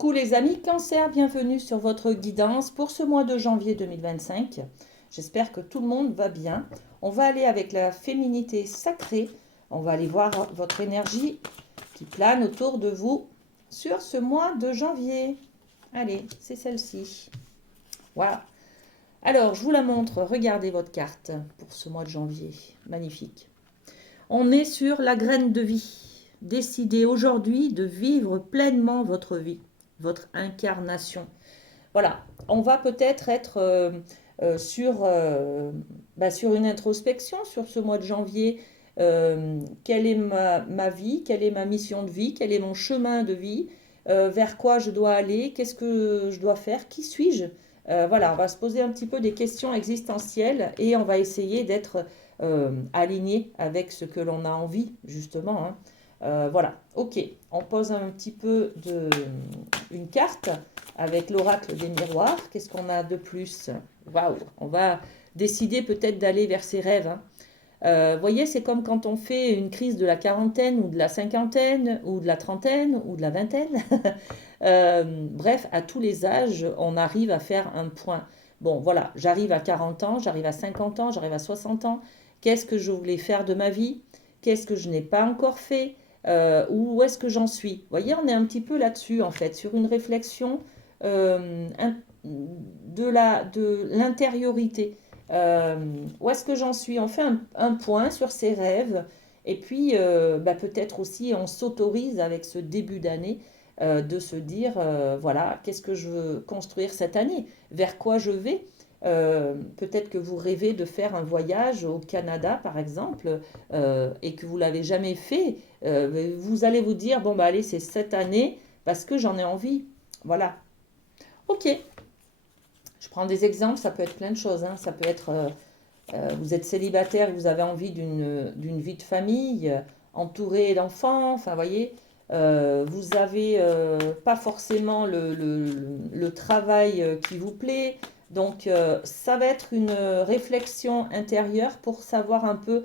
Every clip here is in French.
Coucou les amis Cancer, bienvenue sur votre guidance pour ce mois de janvier 2025. J'espère que tout le monde va bien. On va aller avec la féminité sacrée. On va aller voir votre énergie qui plane autour de vous sur ce mois de janvier. Allez, c'est celle-ci. Voilà. Alors, je vous la montre. Regardez votre carte pour ce mois de janvier. Magnifique. On est sur la graine de vie. Décidez aujourd'hui de vivre pleinement votre vie, votre incarnation. Voilà, on va peut-être être, sur une introspection sur ce mois de janvier. Quelle est ma vie, quelle est ma mission de vie, quel est mon chemin de vie, vers quoi je dois aller, qu'est-ce que je dois faire, qui suis-je. Voilà, on va se poser un petit peu des questions existentielles et on va essayer d'être aligné avec ce que l'on a envie, justement, hein. Voilà, ok, on pose un petit peu une carte avec l'oracle des miroirs. Qu'est-ce qu'on a de plus? Waouh, on va décider peut-être d'aller vers ses rêves, hein. Voyez, c'est comme quand on fait une crise de la quarantaine ou de la cinquantaine ou de la trentaine ou de la vingtaine. Bref, à tous les âges, on arrive à faire un point. Bon, voilà, j'arrive à 40 ans, j'arrive à 50 ans, j'arrive à 60 ans. Qu'est-ce que je voulais faire de ma vie? Qu'est-ce que je n'ai pas encore fait? Où est-ce que j'en suis? Vous voyez, on est un petit peu là-dessus, en fait, sur une réflexion de l'intériorité. Où est-ce que j'en suis? On fait un point sur ses rêves et puis peut-être aussi on s'autorise avec ce début d'année de se dire voilà, qu'est-ce que je veux construire cette année? Vers quoi je vais? Peut-être que vous rêvez de faire un voyage au Canada, par exemple, et que vous l'avez jamais fait. Vous allez vous dire, bon, bah allez, c'est cette année parce que j'en ai envie. Voilà. Ok. Je prends des exemples, ça peut être plein de choses, hein. Ça peut être, vous êtes célibataire et vous avez envie d'une vie de famille, entouré d'enfants, enfin, vous voyez, vous avez pas forcément le travail qui vous plaît. Donc, ça va être une réflexion intérieure pour savoir un peu,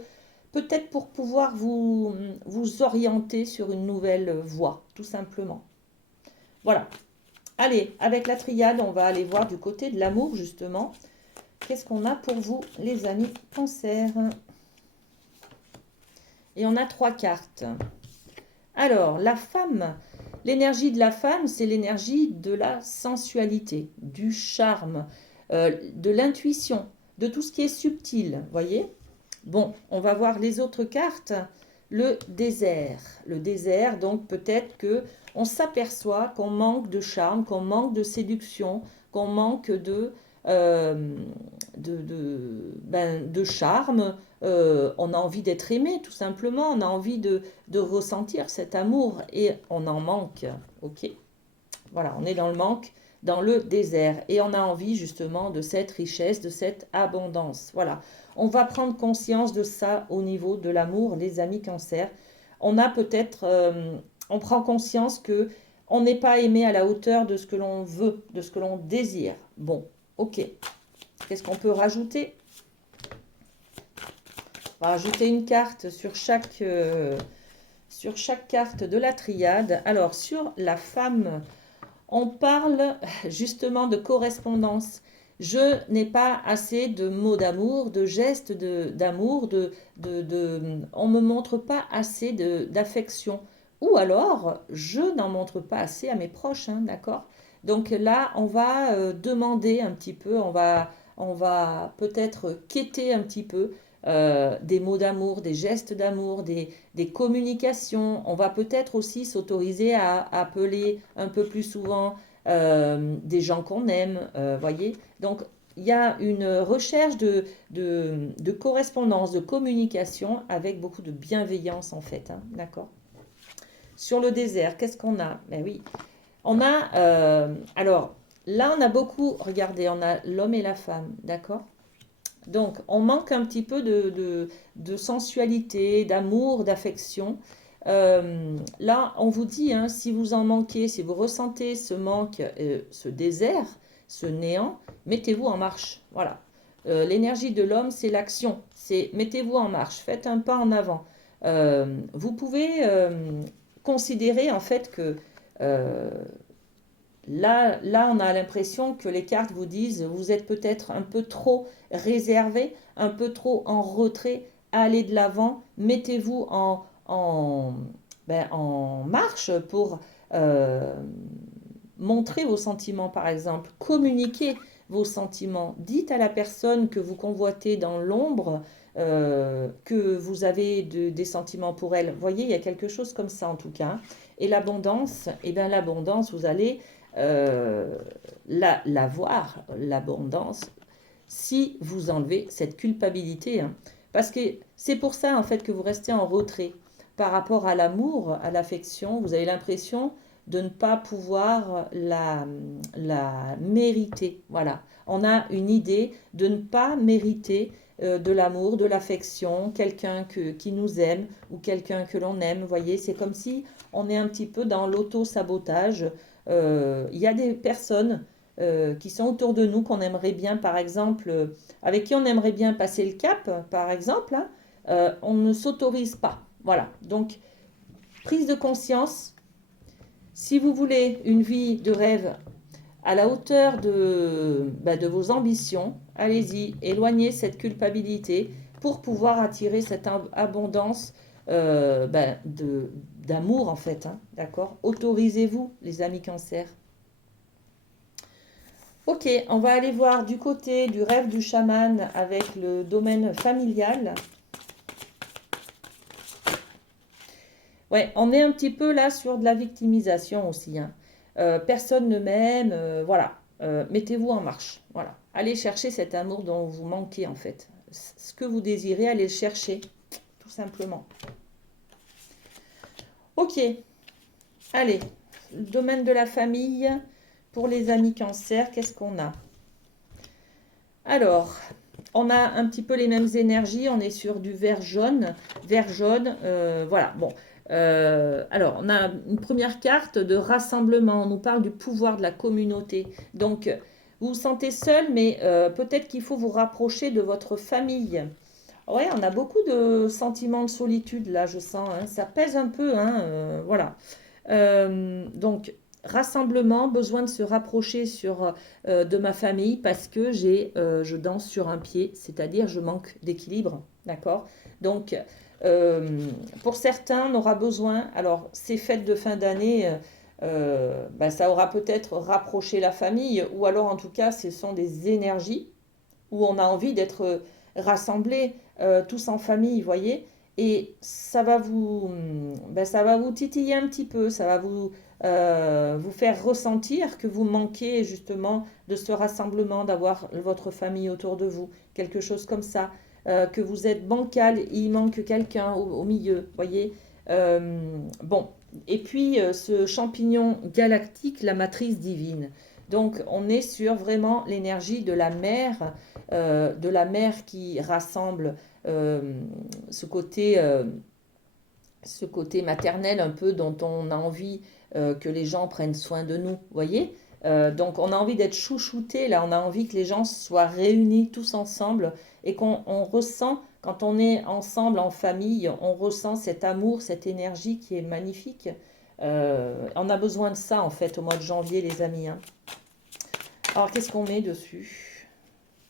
peut-être pour pouvoir vous orienter sur une nouvelle voie, tout simplement. Voilà. Allez, avec la triade, on va aller voir du côté de l'amour, justement. Qu'est-ce qu'on a pour vous, les amis Cancer? Et on a 3 cartes. Alors, la femme, l'énergie de la femme, c'est l'énergie de la sensualité, du charme, de l'intuition, de tout ce qui est subtil, voyez? Bon, on va voir les autres cartes. Le désert. Le désert, donc peut-être que on s'aperçoit qu'on manque de charme, qu'on manque de séduction, qu'on manque euh, de charme. On a envie d'être aimé, tout simplement. On a envie de ressentir cet amour et on en manque. Ok? Voilà, on est dans le manque, dans le désert. Et on a envie justement de cette richesse, de cette abondance. Voilà. On va prendre conscience de ça au niveau de l'amour, les amis Cancer. On a peut-être, on prend conscience que on n'est pas aimé à la hauteur de ce que l'on veut, de ce que l'on désire. Bon, ok. Qu'est-ce qu'on peut rajouter? On va rajouter une carte sur chaque carte de la triade. Alors, sur la femme, on parle justement de correspondance. Je n'ai pas assez de mots d'amour, de gestes d'amour, on ne me montre pas assez d'affection. Ou alors, je n'en montre pas assez à mes proches, hein, d'accord? Donc là, on va demander un petit peu, on va peut-être quêter un petit peu des mots d'amour, des gestes d'amour, des communications. On va peut-être aussi s'autoriser à appeler un peu plus souvent des gens qu'on aime, voyez. Donc, il y a une recherche de correspondance, de communication avec beaucoup de bienveillance en fait, hein, d'accord? Sur le désert, qu'est-ce qu'on a? Ben oui, on a, alors là on a beaucoup, regardez, on a l'homme et la femme, d'accord? Donc, on manque un petit peu de sensualité, d'amour, d'affection. Là, on vous dit, hein, si vous en manquez, si vous ressentez ce manque, ce désert, ce néant, mettez-vous en marche. Voilà. L'énergie de l'homme, c'est l'action. C'est mettez-vous en marche, faites un pas en avant. Vous pouvez considérer en fait que euh, Là, on a l'impression que les cartes vous disent, vous êtes peut-être un peu trop réservé, un peu trop en retrait, allez de l'avant, mettez-vous en marche pour euh, montrer vos sentiments, par exemple, communiquer vos sentiments. Dites à la personne que vous convoitez dans l'ombre que vous avez des sentiments pour elle. Vous voyez, il y a quelque chose comme ça en tout cas. Et l'abondance, eh bien l'abondance, vous allez euh, la voir, l'abondance, si vous enlevez cette culpabilité, hein. Parce que c'est pour ça en fait que vous restez en retrait par rapport à l'amour, à l'affection. Vous avez l'impression de ne pas pouvoir la mériter. Voilà. On a une idée de ne pas mériter de l'amour, de l'affection, quelqu'un qui nous aime ou quelqu'un que l'on aime. Vous voyez, c'est comme si on est un petit peu dans l'auto-sabotage. Il y a des personnes qui sont autour de nous, qu'on aimerait bien, par exemple, avec qui on aimerait bien passer le cap, par exemple, hein, on ne s'autorise pas. Voilà. Donc, prise de conscience. Si vous voulez une vie de rêve à la hauteur de vos ambitions, allez-y, éloignez cette culpabilité pour pouvoir attirer cette abondance d'amour, en fait. Hein, d'accord. Autorisez-vous, les amis cancer. Ok, on va aller voir du côté du rêve du chaman avec le domaine familial. Ouais, on est un petit peu là sur de la victimisation aussi, hein. Personne ne m'aime, voilà. Mettez-vous en marche, voilà. Allez chercher cet amour dont vous manquez en fait. Ce que vous désirez, allez le chercher, tout simplement. Ok, allez, le domaine de la famille, pour les amis cancer, qu'est-ce qu'on a? Alors, on a un petit peu les mêmes énergies, on est sur du vert jaune, voilà, bon. Alors, on a une première carte de rassemblement, on nous parle du pouvoir de la communauté. Donc, vous vous sentez seul, mais peut-être qu'il faut vous rapprocher de votre famille. Ouais, on a beaucoup de sentiments de solitude là, je sens, hein. Ça pèse un peu, hein, voilà. Donc, rassemblement, besoin de se rapprocher de ma famille parce que je danse sur un pied, c'est-à-dire je manque d'équilibre, d'accord? Donc, pour certains, on aura besoin, alors ces fêtes de fin d'année, ça aura peut-être rapproché la famille, ou alors en tout cas, ce sont des énergies où on a envie d'être rassemblés tous en famille, vous voyez. Et ça va vous titiller un petit peu, ça va vous faire ressentir que vous manquez justement de ce rassemblement, d'avoir votre famille autour de vous, quelque chose comme ça, que vous êtes bancal, il manque quelqu'un au milieu, vous voyez. Bon, et puis ce champignon galactique, la matrice divine. Donc on est sur vraiment l'énergie de la mère qui rassemble euh, ce côté, euh, ce côté maternel un peu dont on a envie que les gens prennent soin de nous, vous voyez. Donc on a envie d'être chouchouté, là on a envie que les gens soient réunis tous ensemble et qu'on ressent, quand on est ensemble en famille, on ressent cet amour, cette énergie qui est magnifique. On a besoin de ça en fait au mois de janvier les amis, hein. Alors qu'est-ce qu'on met dessus?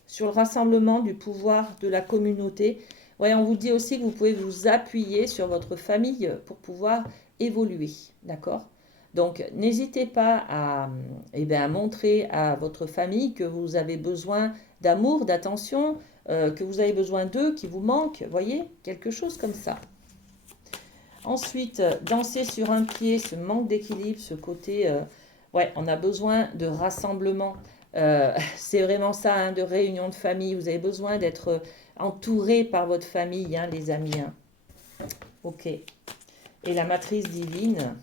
Sur le rassemblement du pouvoir de la communauté. Ouais, on vous dit aussi que vous pouvez vous appuyer sur votre famille pour pouvoir évoluer, d'accord? Donc, n'hésitez pas à montrer à votre famille que vous avez besoin d'amour, d'attention, que vous avez besoin d'eux, qui vous manquent, voyez? Quelque chose comme ça. Ensuite, danser sur un pied, ce manque d'équilibre, ce côté, ouais, on a besoin de rassemblement. C'est vraiment ça, hein, de réunion de famille. Vous avez besoin d'être entouré par votre famille, hein, les amis, hein. Ok. Et la matrice divine,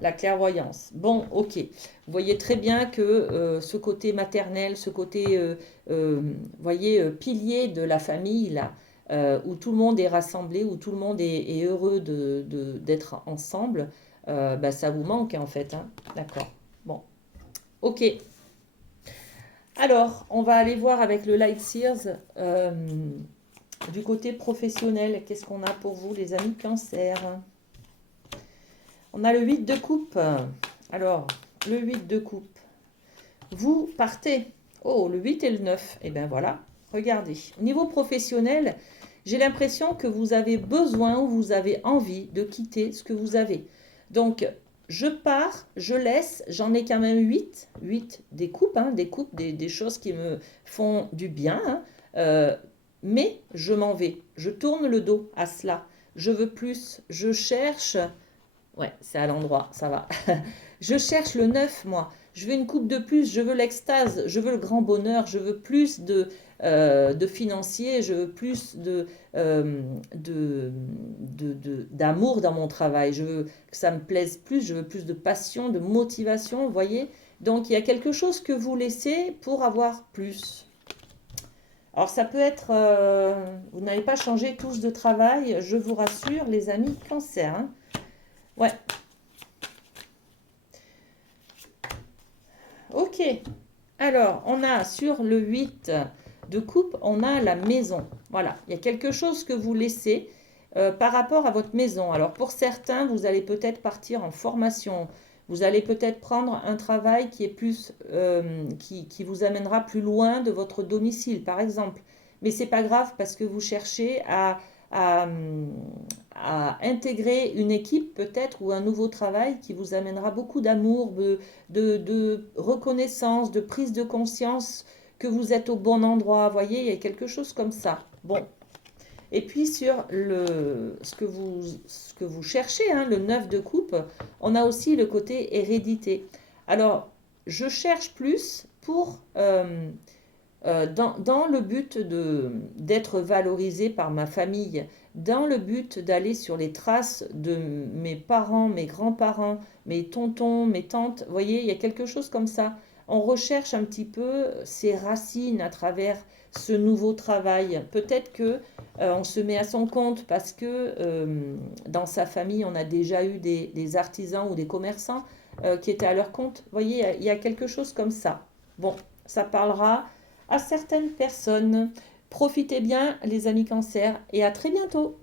la clairvoyance. Bon, ok. Vous voyez très bien que ce côté maternel, ce côté, voyez, pilier de la famille, là, où tout le monde est rassemblé, où tout le monde est heureux d'être ensemble, ça vous manque en fait, hein. D'accord. Bon, ok. Alors, on va aller voir avec le Light Sears du côté professionnel. Qu'est-ce qu'on a pour vous, les amis cancer? On a le 8 de coupe. Alors, le 8 de coupe. Vous partez. Oh, le 8 et le 9. Eh bien voilà, regardez. Au niveau professionnel, j'ai l'impression que vous avez besoin ou vous avez envie de quitter ce que vous avez. Donc, je pars, je laisse, j'en ai quand même 8. 8 des coupes, hein, des choses qui me font du bien. Hein. Mais je m'en vais. Je tourne le dos à cela. Je veux plus. Je cherche. Ouais, c'est à l'endroit, ça va. Je cherche le 9, moi. Je veux une coupe de plus, je veux l'extase, je veux le grand bonheur, je veux plus de financier, je veux plus d'amour dans mon travail. Je veux que ça me plaise plus, je veux plus de passion, de motivation, vous voyez? Donc, il y a quelque chose que vous laissez pour avoir plus. Alors, ça peut être, vous n'avez pas changé tous de travail, je vous rassure, les amis, cancer. Hein. Ouais, ok. Alors, on a sur le 8 de coupe, on a la maison. Voilà, il y a quelque chose que vous laissez par rapport à votre maison. Alors, pour certains, vous allez peut-être partir en formation. Vous allez peut-être prendre un travail qui est plus, qui vous amènera plus loin de votre domicile, par exemple. Mais c'est pas grave parce que vous cherchez à, à intégrer une équipe peut-être ou un nouveau travail qui vous amènera beaucoup d'amour, de reconnaissance, de prise de conscience que vous êtes au bon endroit. Vous voyez, il y a quelque chose comme ça. Bon. Et puis sur ce que vous cherchez, hein, le 9 de coupe, on a aussi le côté hérédité. Alors, je cherche plus pour dans le but d'être valorisé par ma famille, dans le but d'aller sur les traces de mes parents, mes grands-parents, mes tontons, mes tantes, vous voyez, il y a quelque chose comme ça. On recherche un petit peu ses racines à travers ce nouveau travail. Peut-être que on se met à son compte parce que dans sa famille, on a déjà eu des artisans ou des commerçants qui étaient à leur compte. Vous voyez, il y a quelque chose comme ça. Bon, ça parlera à certaines personnes. Profitez bien, les amis cancer, et à très bientôt.